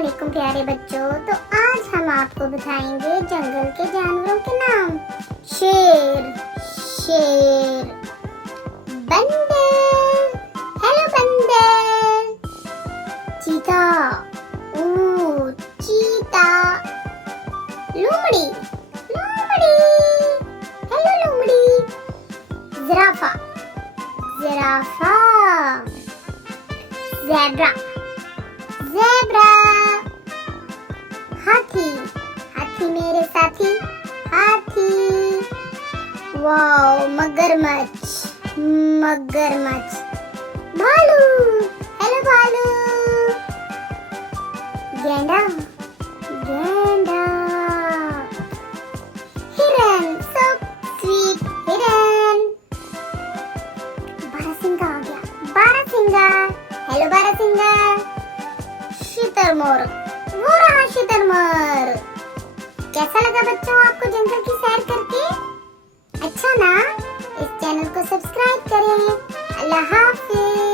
वालेकुम प्यारे बच्चों। तो आज हम आपको बताएंगे जंगल के जानवरों के नाम। शेर, शेर, बंदर, हेलो बंदर, चीता, ऊंट, चीता, लोमड़ी, लोमड़ी, हेलो लोमड़ी, जिराफा, जिराफा, ज़ेब्रा, ज़ेब्रा, हाथी, हाथी मेरे साथी, हाथी, वाओ, मगरमच्छ, मगरमच्छ, भालू, हेलो भालू, गैंडा, गैंडा, हिरन, सो स्वीट हिरन, बारहसिंगा आ गया, बारहसिंगा, हेलो बारहसिंगा, शुतुरमुर्ग, वो रहा शुतुरमुर्ग। कैसा लगा बच्चों आपको जंगल की सैर करके? अच्छा ना? इस चैनल को सब्सक्राइब करें। अल्लाह हाफिज।